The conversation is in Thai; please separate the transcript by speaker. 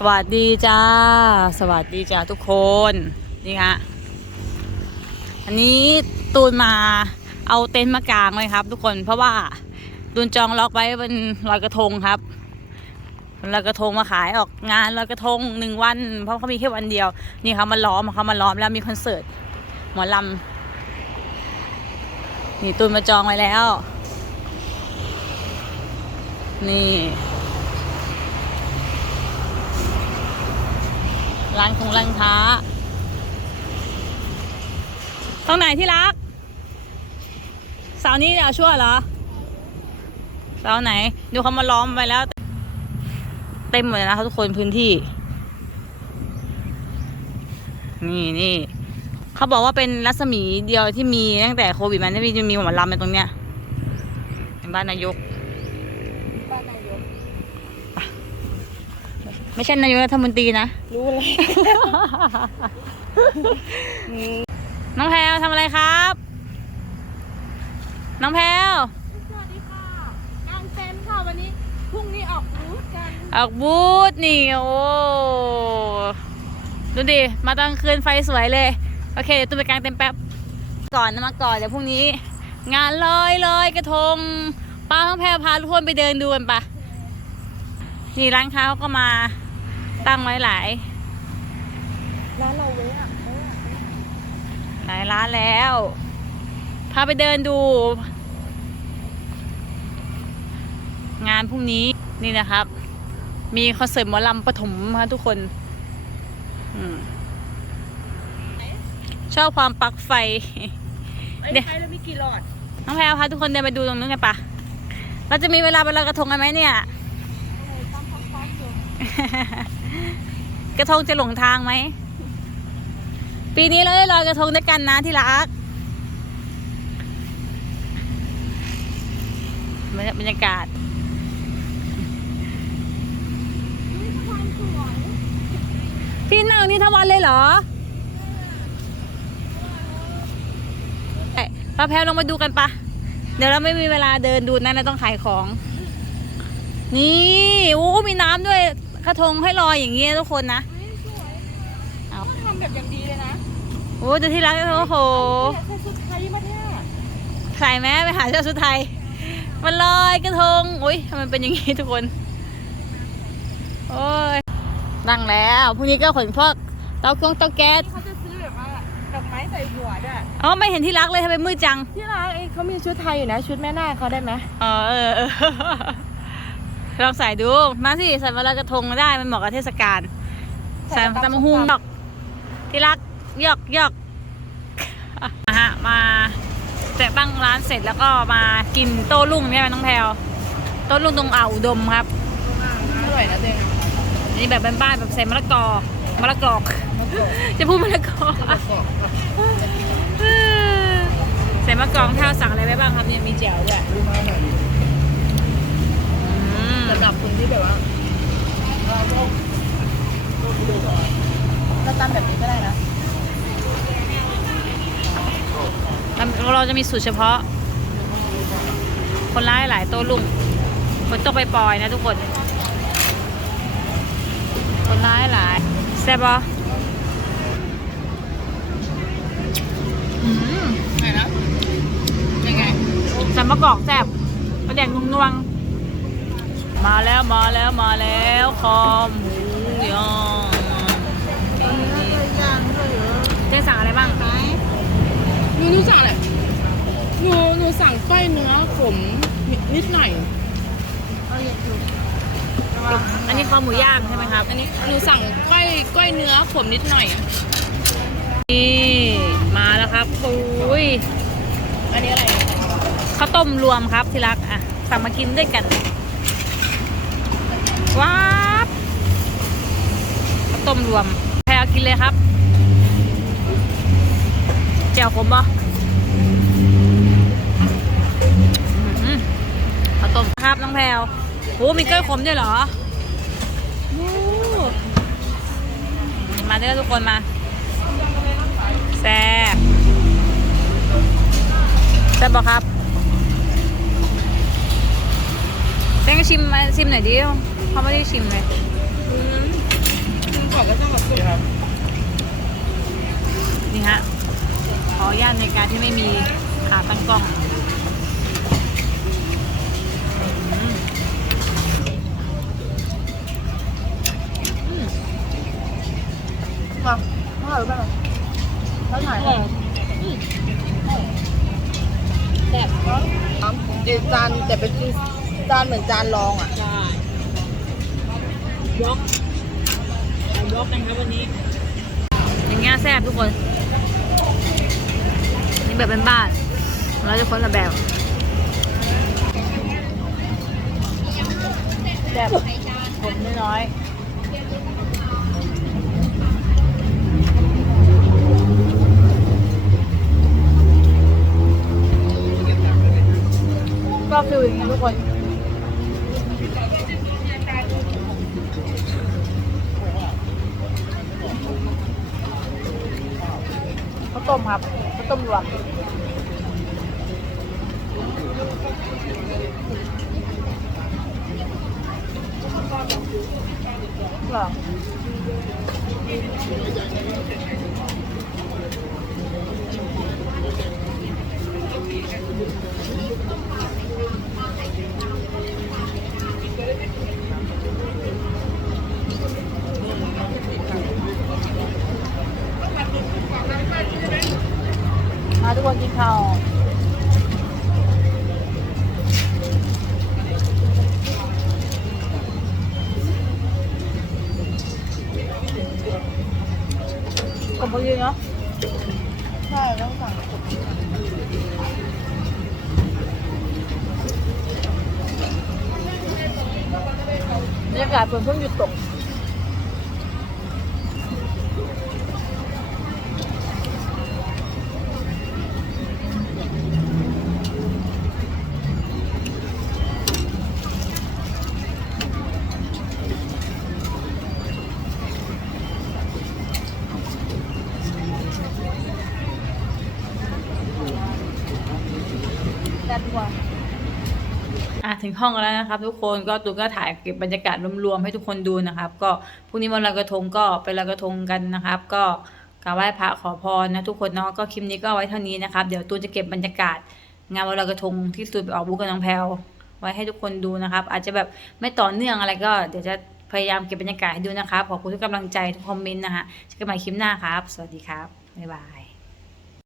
Speaker 1: สวัสดีจ้า สวัสดีจ้าทุกคน นี่ฮะอันนี้ตูนมาเอาเต็นท์มากางเลยครับ ทุกคน เพราะว่าตูนจองล็อกไว้เป็นลอยกระทงครับลอยกระทงมาขายออกงานลอยกระทงหนึ่งวัน เพราะเขามีแค่วันเดียว นี่เขามาล้อมเขามาล้อมแล้วมีคอนเสิร์ตหมอลำนี่ตูนมาจองไว้แล้ว นี่ ร้านคงร้านค้าตรงไหนที่รักเสาร์นี้เดี๋ยวชั่วเหรอเสาไหนดูเขามาล้อมไปแล้ว เต็มหมดเลยนะคะทุกคนพื้นที่ นี่นี่เขาบอกว่าเป็นรัศมีเดียวที่มีตั้งแต่โควิดมันที่มีจะมีหมอลำในตรงเนี้ยเป็นบ้านนายก
Speaker 2: บ้านนายก
Speaker 1: ไม่ใช่นายกรัฐมนตรีนะ
Speaker 2: รู้เลย
Speaker 1: น้องแพลวทำอะไรครับ น้องแพลว
Speaker 2: สวัสดีค่ะกางเต็นท์ค่ะวันนี้พรุ่งนี้ออกรูทกัน
Speaker 1: ออกบูธนี่โอ้ดูดิ มาตอนกลางคืนไฟสวยเลย โอเค เดี๋ยวตุ้มไปกลางเต็มแป๊บ ก่อนนะมาก่อน เดี๋ยวพรุ่งนี้ งานลอยลอยกระทงป้าน้องแพรพาทุกคนไปเดินดูกันปะนี่ร้านค้าเขาก็มา ตั้งไว้หลาย
Speaker 2: ร้านเราเว้ยอะเว้ยอะ
Speaker 1: หลายร้านแล้ว พาไปเดินดู งานพรุ่งนี้นี่นะครับ มีคอนเสิร์ตหมอลำปฐมค่ะทุกคนอมชอบความปลั๊กไฟ
Speaker 2: ไอ้
Speaker 1: เดี๋ยว
Speaker 2: ใช้แล้วมีกี่หลอด
Speaker 1: น้องแพรพาทุกคนเดินไปดูตรงนู้นกันปะเราจะมีเวลาไปลอยกระทงกันไหมเนี่ย กระทงจะหลงทางไหม ปีนี้เราได้ลอยกระทงด้วยกันนะที่รักบรรยากาศ
Speaker 2: นี่ความสวย
Speaker 1: พี่นั่งนี่ทั้งวันเลยเหรอเอ้ยป้าแพรลงมาดูกันปะ เดี๋ยวเราไม่มีเวลาเดินดูนะเราต้องขายของ นี่ โอ้ มีน้ำด้วย กระทงให้ลอยอย่างเงี้ยทุกคนนะ
Speaker 2: เฮ้ยสวย
Speaker 1: เอา
Speaker 2: เขาทำแบบอย่างดีเลยนะ
Speaker 1: โอ้ดูที่รักโอ้โห
Speaker 2: เนี่ยใส่ชุดไทยมาเนี่ย
Speaker 1: ใส่แม้ไปหาเจ้าสุดไทยมันลอยกระทงอุ้ยทำไมเป็นอย่างนี้ทุกคนโอ้ยนั่งแล้วพรุ่งนี้ก็ขนพวกเตาเครื่องเตาแก๊ส
Speaker 2: ที่เขาจะซื้อแบบว่าดอกไม้ใส่หัวด้วย
Speaker 1: อ๋อไม่เห็นที่รักเลยทำไมมืดจัง
Speaker 2: ที่ร้านเองเขามีชุดไทยอยู่นะ ชุดแม่นาคเขาได้ไหม
Speaker 1: อ๋อเออเออ ลองใส่ดู มาสิใส่มาลอยกระทงได้ มันเหมาะกับเทศกาลใส่ตำมะฮุงดอกที่รักยอกยอกมาฮะ มาแต่ตั้งร้านเสร็จแล้วก็มากินโต้รุ่งเนี่ยน้องแพลวโต้รุ่งตรงอ่าวอุดมครับ
Speaker 2: อร่อยนะเจง
Speaker 1: อันนี้แบบบ้านๆแบบใส่มะละกอมะละกอก จะพูดมะละกอใส่มะกอกแพลวสั่งอะไรไว้บ้างครับเนี่ยมีแจ่วด้วยอืม
Speaker 2: สำหรับคนที่แบบว่า เราตำแบบนี้ก็ได้นะ
Speaker 1: แล้วเราจะมีสูตรเฉพาะ คนร้ายหลายโต้รุ่งคนต้องไปปล่อยนะทุกคน คนร้ายหลายแซ่บปะ
Speaker 2: อืมไหนนะยังไง
Speaker 1: สัมมะกอกแซ่บประเด็นนุ่งนวงๆ มาแล้วมาแล้วมาแล้วคอหมูยองเจ๊สั่งอะไรบ้าง
Speaker 2: หนูหนูสั่งอะไรหนูหนูสั่งก้อยเนื้อขมนินิดหน่อย
Speaker 1: อันนี้คอหมูย่างใช่ไหมครับ
Speaker 2: อันนี้หนูสั่งก้อยก้อยเนื้อขมนิดหน่อย
Speaker 1: นี่มาแล้วครับอุ้ย
Speaker 2: อันนี้อะไร
Speaker 1: ข้าวต้มรวมครับที่รักอะสั่งมากินด้วยกัน ว้าบข้าวต้มรวมแพรเอากินเลยครับแจ่วขมปะข้าวต้มครับน้องแพรวโหมีเกลือขมด้วยเหรอมาเด้อทุกคนมาแซ่บแซ่บปะครับเต้งชิมชิมหน่อยดิ เขาไม่ได้ชิมเลยชิ
Speaker 2: มก่อนแล้วต้องมาคุยครับ นี่ฮะ ขออนุญาตในการที่ไม่
Speaker 1: มีขา
Speaker 2: ตั้งกล้องอร่อยป่ะเขาถ่ายแบบจานแต่เป็นจานเหมือนจานรองอะ
Speaker 1: ยกยกนะครับวันนี้ อย่างเงี้ยแซ่บทุกคน นี่แบบเป็นบ้าน เราจะคนละแบบแบบผมน้อยๆก็ฟิลอย่างเงี้ยทุกคน ข้าว ต้มครับข้าวต้มรวมหรอ กาศฝนเพิ่งหยุดตก
Speaker 2: แซ่บกว่า
Speaker 1: อะถึงห้องแล้วนะครับ ทุกคนก็ตูนก็ถ่ายเก็บบรรยากาศรวมๆให้ทุกคนดูนะครับ ก็พรุ่งนี้วันลอยกระทงก็ไปลอยกระทงกันนะครับ ก็กราบไหว้พระขอพรนะทุกคนเนาะก็คลิปนี้ก็ไว้เท่านี้นะครับ เดี๋ยวตูนจะเก็บบรรยากาศ งานวันลอยกระทงที่ตูนไปออกบูธกับน้องแพลวไว้ให้ทุกคนดูนะครับ อาจจะแบบไม่ต่อเนื่องอะไรก็เดี๋ยวจะพยายามเก็บบรรยากาศให้ดูนะครับขอบคุณทุกกำลังใจทุกคอมเมนต์นะคะเจอกันใหม่คลิปหน้าครับ สวัสดีครับบ๊ายบาย